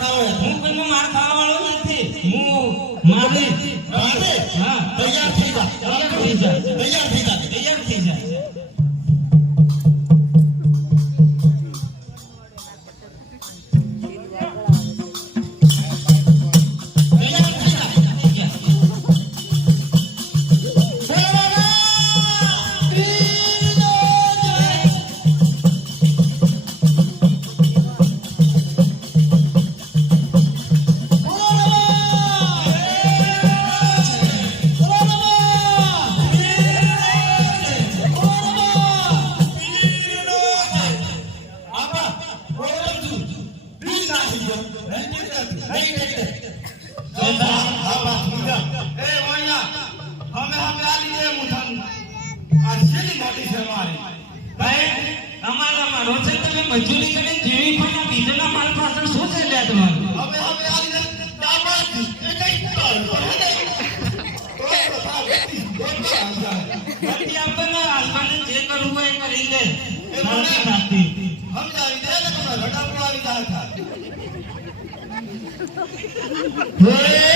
ખાવો હું કોઈનો માર ખાવા વાળો નથી. હું મારી મારે હા. તૈયાર થઈ જા. તૈયાર થઈ જા. ભાઈ અમારા મારો છે તમે મજૂરી કરીને જેવી પણ બીજાના માલ પાછળ શું છે લ્યા તમારું બાકી આપણને હાલમાં જે કરવું હોય એ કરી Hey!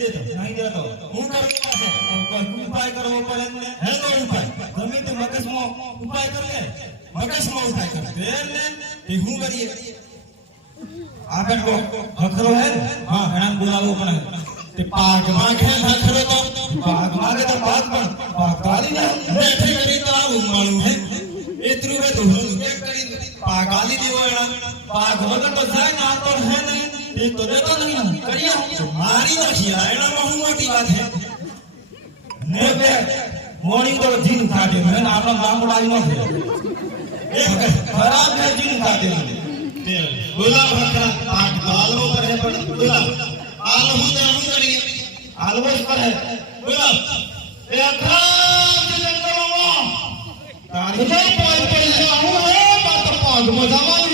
લે નથી રાખતી. હું કરવું ઉપાય કરવો પડે હે તો ઉપાય ગમે તે પાગ માગે તો પાગ માગે તો પણ ને બેઠે કરી હે નહીં એ તો દેતો નહીં કરીએ મારી નાખી આ એનામાં હું મોટી વાત હે ને બે મોણી તો જીન ખાતે હે ને આપણો ગામડાઈ નો છે એક ખરાબ હે જીન ખાતે ગુલાબ હકરા પાક તો આલવો પર है पर गुलाब आलवू तो हम करिए આલવોસ પર હે गुलाब ए अखरा जंगल में તારી मुझे पाई पैसा हूं है बात पाग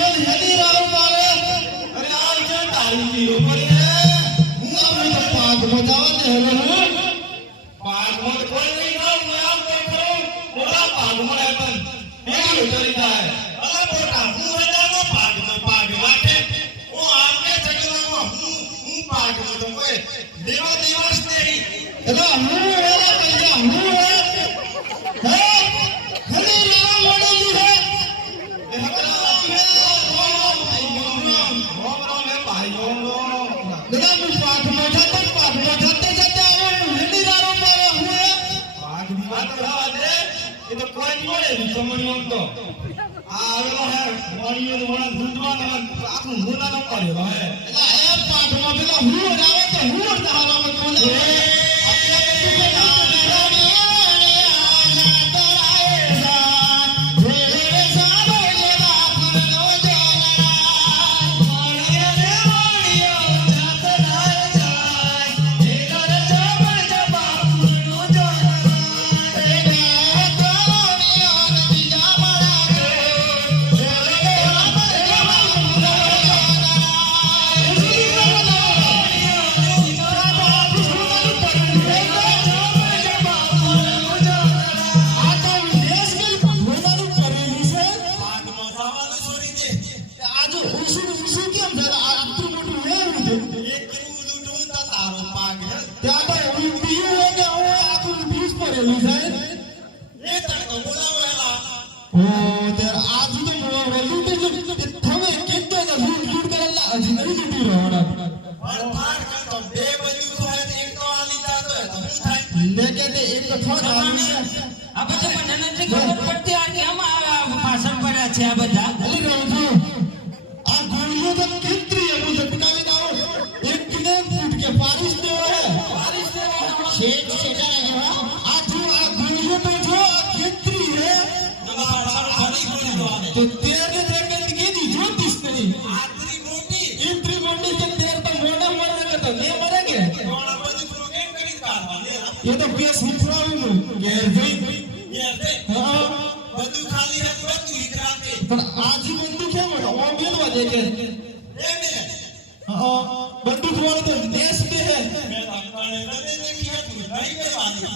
કોઈ દેવા દિવસ નહીં એટલે હું એવા પૈસા હું આખું હું. ના કર્યો હવે પાઠમાં પેલા હું Yeah. નહીં આ બધા મને નથી ખબર પડતી આ કેમ આ પાછળ પડ્યા છે આ બધા? लेके हाँ, बंदूक वाले तो विदेश में है।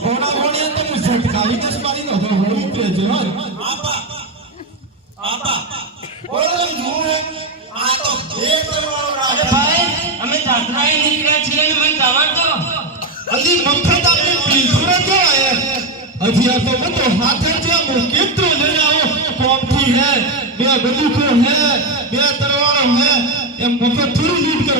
घोड़ा घोड़े तो मुझसे खाली दस पानी ना तो होगा, होली पे जो तो है आपा आपा बोलो तुम मुँह है आ तो देख रहे हो। राजा भाई, हमें जातना ही नहीं किया चाहिए मन जावा तो अली मक्खन आपने पीछे तो आया अभी आप तो हाथ है जो मुकेत्र ले आओ। कौन थी है? मेरा बंदूक है?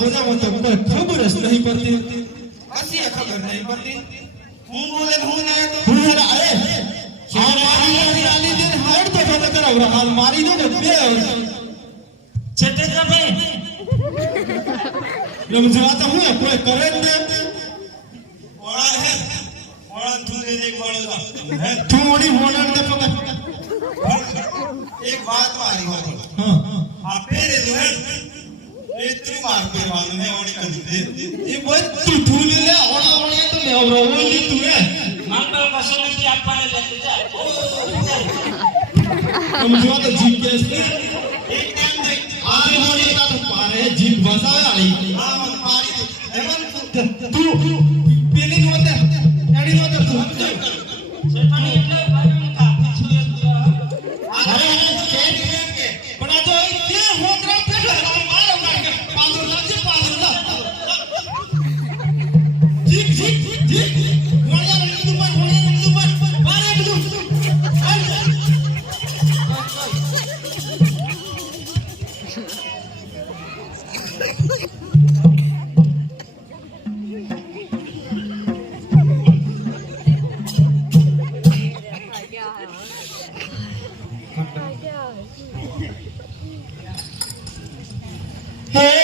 બોલાવો તો કોઈ ખબર જ નહીં પડતી કશી ખબર નહીં પડતી હું બોલે ને હું ના તો હું હેરા અરે હા મારી મારી આલી દે હાડ તો ફોટો કરાવ હાલ મારી દો ને બે છે તે તો ભાઈ એમ જવા તો હું કોઈ કરે જ ને ઓળા હે ઓળા તું દે દે ઓળા હે તું ઓડી હોનાર દે પકડ એક વાત મારી હોતી હા આ પેરે જો હે એ તું માર પહેરવાનું હે ಚೈತ್ರಿ ಮಾಡ್ತೀರ ಅವನೇ ಹೊಡಿಕೊಂಡಿದ್ದೆ ಇವತ್ತು ಧೂಲಿಲ್ಲ ಅವಳ ಅವಳೇ ಅವ್ರ ಅವಳಿದ್ದುವೆ ನನ್ನ ಬಸವನಿಗೆ ಅಪ್ಪನೇ ಕमजोर जीपीएस पे एक टाइम देख आज होने का तो पारे जीप बसा आई हाँ पारी एवन तू Hey!